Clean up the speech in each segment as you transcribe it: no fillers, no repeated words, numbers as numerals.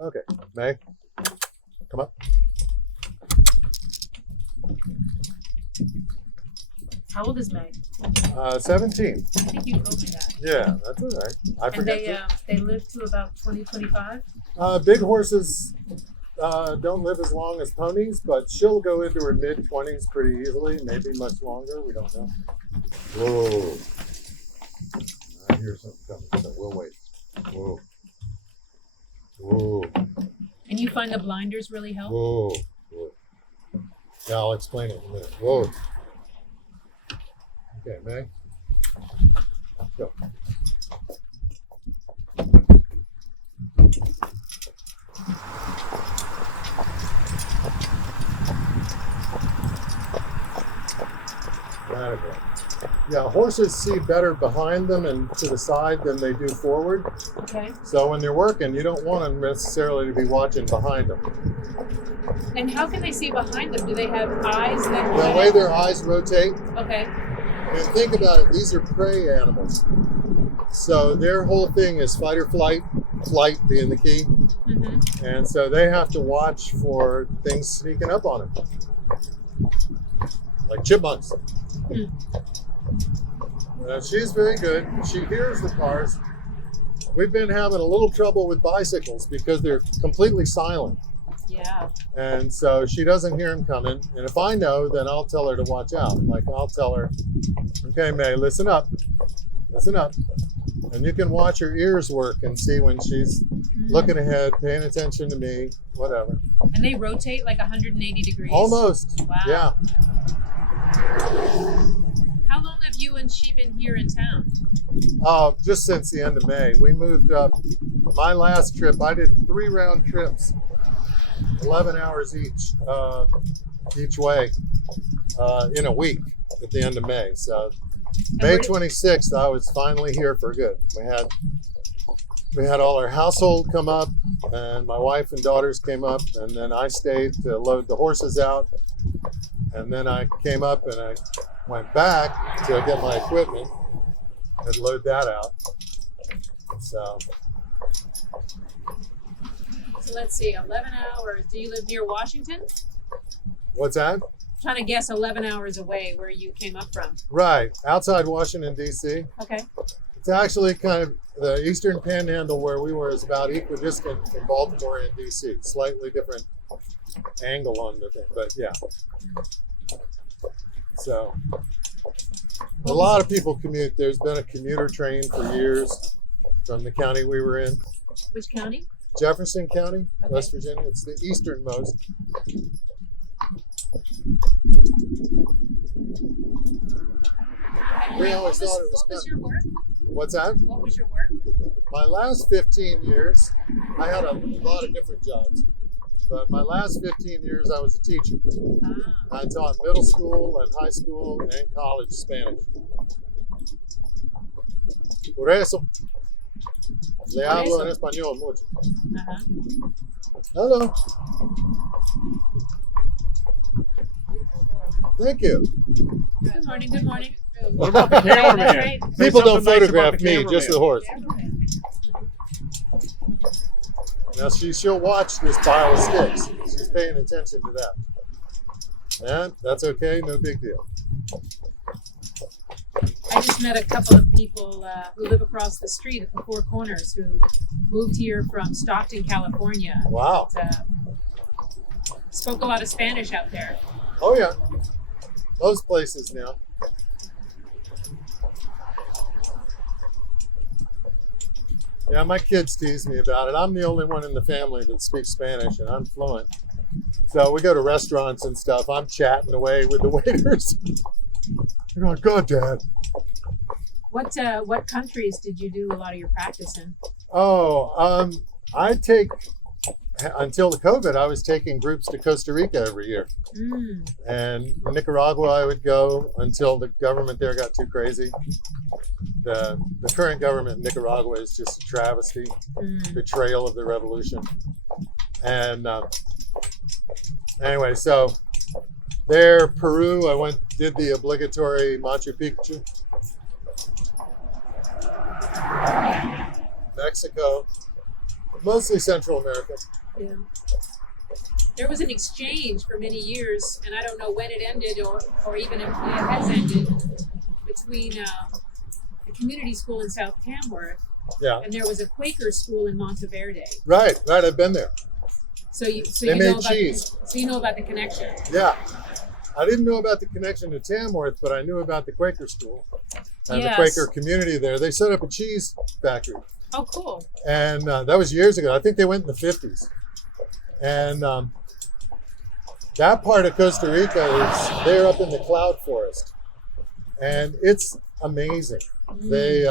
Okay, Meg, come up. How old is Meg? 17. I think you told me that. Yeah, that's all right. I And forget. they live to about 20, 25? Big horses don't live as long as ponies, but she'll go into her mid-20s pretty easily, maybe much longer. We don't know. Whoa. I hear something coming, so we'll wait. Whoa. Whoa. And you find the blinders really help? Whoa. Whoa. Yeah, I'll explain it in a minute. Whoa. Okay, Meg. Go. Right. Yeah, horses see better behind them and to the side than they do forward. Okay. So when they're working, you don't want them necessarily to be watching behind them. And how can they see behind them? Do they have eyes that The way their eyes rotate, Okay. and think about it, these are prey animals. So their whole thing is fight or flight, flight being the key. Mm-hmm. And so they have to watch for things sneaking up on them. Like chipmunks. Hmm. She's very good. She hears the cars. We've been having a little trouble with bicycles because they're completely silent. Yeah. And so she doesn't hear them coming. And if I know, then I'll tell her to watch out. Like I'll tell her, okay, May, listen up. Listen up. And you can watch her ears work and see when she's looking ahead, paying attention to me, whatever. And they rotate like 180 degrees? Almost. Wow. Yeah. How long have you and she been here in town? Just since the end of May. We moved up. My last trip, I did 3 round trips, 11 hours each way, in a week at the end of May. So May 26th, I was finally here for good. We had all our household come up, and my wife and daughters came up, and then I stayed to load the horses out. And then I came up and I went back to get my equipment and load that out. So let's see, 11 hours. Do you live near Washington? what's that? Trying to guess 11 hours away where you came up from. Right, outside Washington, D.C. Okay. It's actually kind of the eastern panhandle where we were is about equidistant from Baltimore and D.C. Slightly different angle on the thing, but yeah. So a lot of people commute. There's been a commuter train for years from the county we were in. Which county? Jefferson County, Okay. West Virginia. It's the easternmost. We always thought it was What was kind your work? What's that? What was your work? My last 15 years, I had a lot of different jobs. But my last 15 years, I was a teacher. Ah. I taught middle school and high school and college Spanish. Por eso, le hablo en español mucho. Uh-huh. Hello. Thank you. Good morning, good morning. What about the Right, that's cameraman? right. Say People don't something nice about photograph me, just the horse. Now she'll watch this pile of sticks. She's paying attention to that. And that's okay, no big deal. I just met a couple of people who live across the street at the Four Corners who moved here from Stockton, California. Wow. Spoke a lot of Spanish out there. Oh yeah. Most places now. Yeah, my kids tease me about it. I'm the only one in the family that speaks Spanish, and I'm fluent. So we go to restaurants and stuff. I'm chatting away with the waiters. They're going, "God, Dad." What countries did you do a lot of your practice in? Oh, I take, until the COVID, I was taking groups to Costa Rica every year. Mm. And Nicaragua, I would go until the government there got too crazy. The current government in Nicaragua is just a travesty, betrayal of the revolution. And anyway, so there, Peru, I did the obligatory Machu Picchu. Mexico, Mostly Central America. Yeah. There was an exchange for many years, and I don't know when it ended or even if it has ended, between the community school in South Tamworth, Yeah. and there was a Quaker school in Monteverde. Right. I've been there. So you They know made about cheese. so you know about the connection. Yeah. I didn't know about the connection to Tamworth, but I knew about the Quaker school and Yes. the Quaker community there. They set up a cheese factory. Oh, cool. And that was years ago. I think they went in the 50s. And that part of Costa Rica is, they're up in the cloud forest. And it's amazing. They,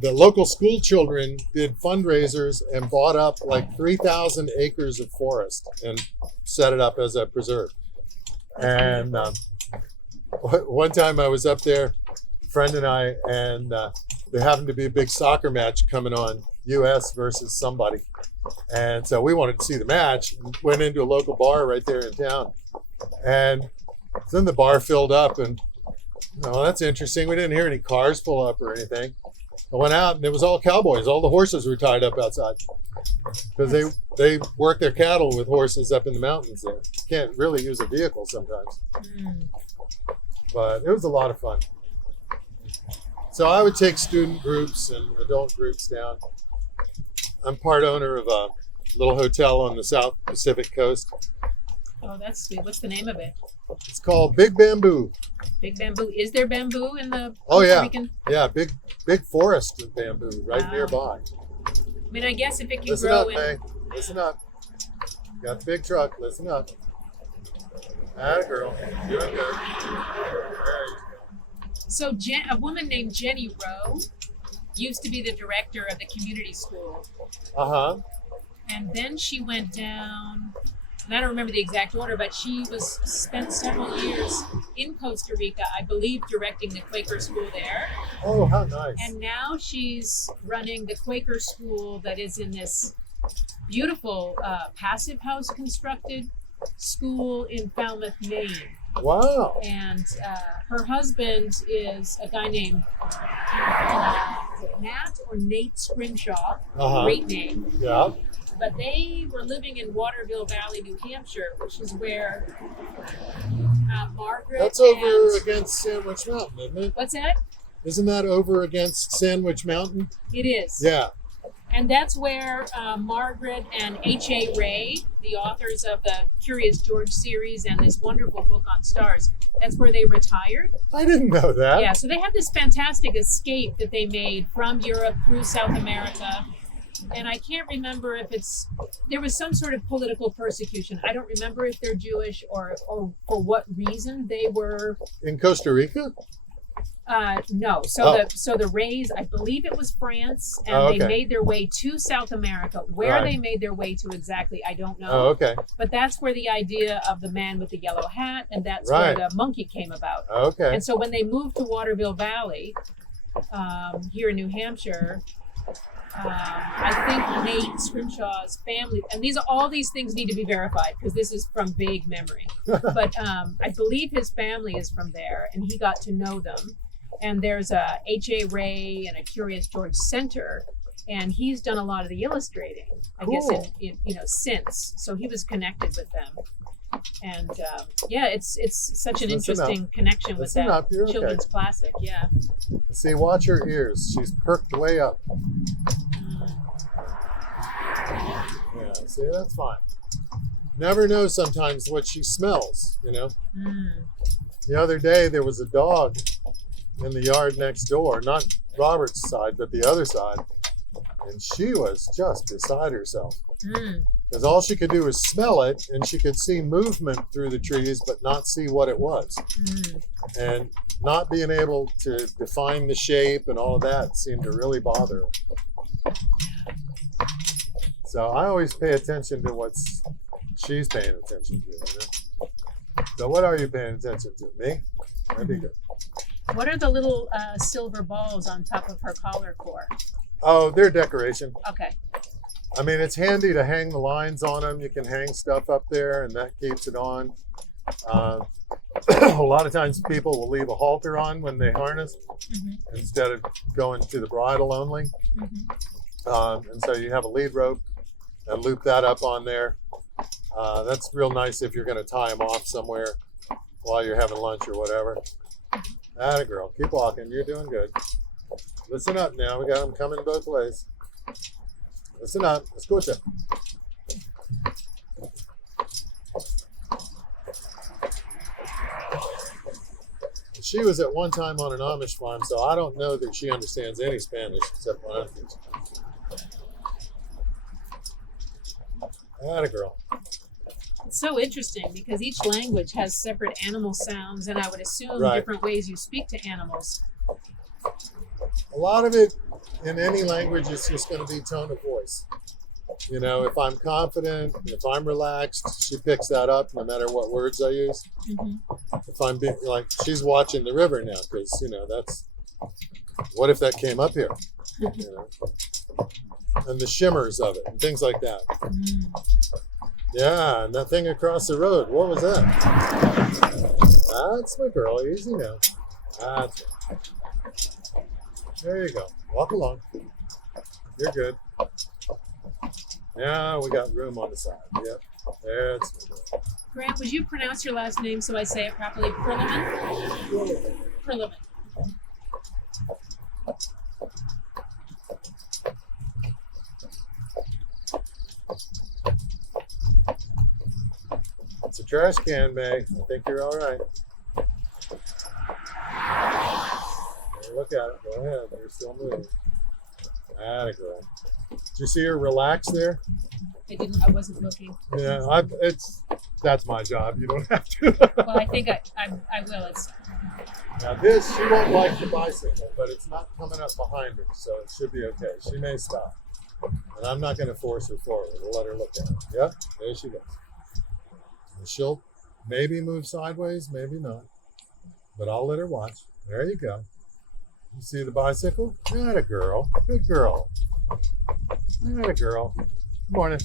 the local school children did fundraisers and bought up like 3,000 acres of forest and set it up as a preserve. And one time I was up there, a friend and I, and there happened to be a big soccer match coming on, U.S. versus somebody. And so we wanted to see the match and went into a local bar right there in town. And then the bar filled up and, oh, that's interesting. We didn't hear any cars pull up or anything. I went out and it was all cowboys. All the horses were tied up outside because they work their cattle with horses up in the mountains there. Can't really use a vehicle sometimes. But it was a lot of fun. So I would take student groups and adult groups down. I'm part owner of a little hotel on the South Pacific coast. Oh, that's sweet. What's the name of it? It's called Big Bamboo. Big Bamboo. Is there bamboo in the Oh, yeah. Costa Rican? Yeah, big forest of bamboo right Wow. nearby. I mean, I guess if it can Listen grow up, in. May. Listen up. Got the big truck. Listen up. Atta girl. Doing good. There you go. So a woman named Jenny Rowe used to be the director of the community school. Uh-huh. And then she went down, and I don't remember the exact order, but she spent several years in Costa Rica, I believe, directing the Quaker school there. Oh, how nice. And now she's running the Quaker school that is in this beautiful passive house constructed school in Falmouth, Maine. Wow. And her husband is a guy named Matt or Nate Scrimshaw. Uh-huh. Great name. Yeah. But they were living in Waterville Valley, New Hampshire, which is where Margaret. That's over and- against Sandwich Mountain, isn't it? What's that? Isn't that over against Sandwich Mountain? It is. Yeah. And that's where Margaret and H.A. Ray, the authors of the Curious George series and this wonderful book on stars, that's where they retired. I didn't know that. Yeah, so they had this fantastic escape that they made from Europe through South America. And I can't remember if there was some sort of political persecution. I don't remember if they're Jewish or for what reason they were. In Costa Rica? No. So the Rays, I believe it was France, and they made their way to South America. Where they made their way to exactly, I don't know. Oh, okay. But that's where the idea of the man with the yellow hat, and that's where the monkey came about. Okay. And so when they moved to Waterville Valley, here in New Hampshire, I think Nate Scrimshaw's family, and all these things need to be verified because this is from vague memory. But I believe his family is from there, and he got to know them. And there's a H.A. Ray and a Curious George Center, and he's done a lot of the illustrating, I guess, since. So he was connected with them. And it's such an interesting connection with that children's classic. Yeah. See, watch her ears. She's perked way up. Yeah, see, that's fine. Never know sometimes what she smells, you know? The other day, there was a dog in the yard next door, not Robert's side, but the other side. And she was just beside herself. Because all she could do was smell it, and she could see movement through the trees, but not see what it was. And not being able to define the shape and all of that seemed to really bother her. So I always pay attention to what she's paying attention to. You know? So what are you paying attention to? Me? That'd be good. What are the little silver balls on top of her collar for? Oh, they're decoration. Okay. I mean, it's handy to hang the lines on them. You can hang stuff up there, and that keeps it on. A lot of times people will leave a halter on when they harness instead of going to the bridle only. And so you have a lead rope and loop that up on there. That's real nice if you're going to tie them off somewhere while you're having lunch or whatever. Atta girl. Keep walking. You're doing good. Listen up now. We got them coming both ways. Listen up. Escucha. She was at one time on an Amish farm, so I don't know that she understands any Spanish except when I'm teaching. Atta girl. It's so interesting because each language has separate animal sounds, and I would assume Right. different ways you speak to animals. A lot of it in any language is just going to be tone of voice. You know, if I'm confident, if I'm relaxed, she picks that up no matter what words I use. Mm-hmm. If I'm being like, she's watching the river now because, you know, that's, what if that came up here? You know, and the shimmers of it and things like that. Mm. Yeah, and that thing across the road, what was that? That's my girl, easy now. That's right. There you go. Walk along. You're good. Now we got room on the side. Yep. That's good. Grant, would you pronounce your last name so I say it properly? Prillaman? Prillaman. It's a trash can, May. I think you're all right. Look at it. Go ahead. You're still moving. Atta girl. Did you see her relax there? I wasn't looking. Yeah, that's my job. You don't have to. Well, I think I will. It's Now this, she won't like the bicycle, but it's not coming up behind her, so it should be okay. She may stop. And I'm not going to force her forward. We'll let her look at it. Yep, there she goes. And she'll maybe move sideways, maybe not. But I'll let her watch. There you go. You see the bicycle? Atta girl. Good girl. Atta girl. Good morning.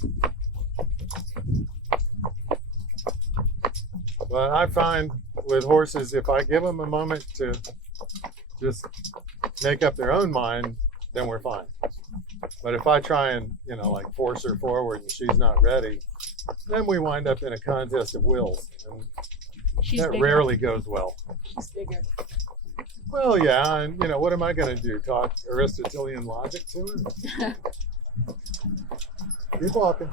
But I find with horses, if I give them a moment to just make up their own mind, then we're fine. But if I try and, you know, like force her forward and she's not ready, then we wind up in a contest of wills. And she's that bigger. rarely goes well. She's bigger. Well, yeah, and, you know, what am I going to do? Talk Aristotelian logic to her? Keep walking.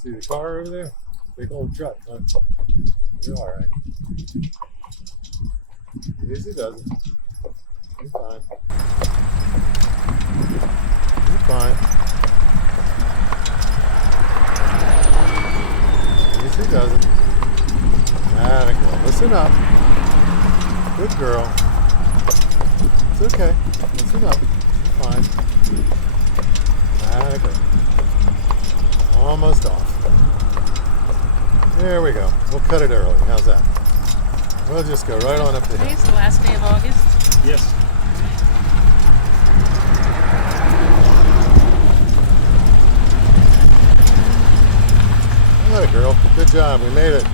See the car over there? Big old truck, huh? You're all right. Easy does it. You're fine. You're fine. Easy does it. Atta girl. Listen up. Good girl. It's okay. Listen up. You're fine. Atta girl. Almost off. There we go. We'll cut it early. How's that? We'll just go right on up the hill. Today's the last day of August. Yes. Atta girl. Good job. We made it.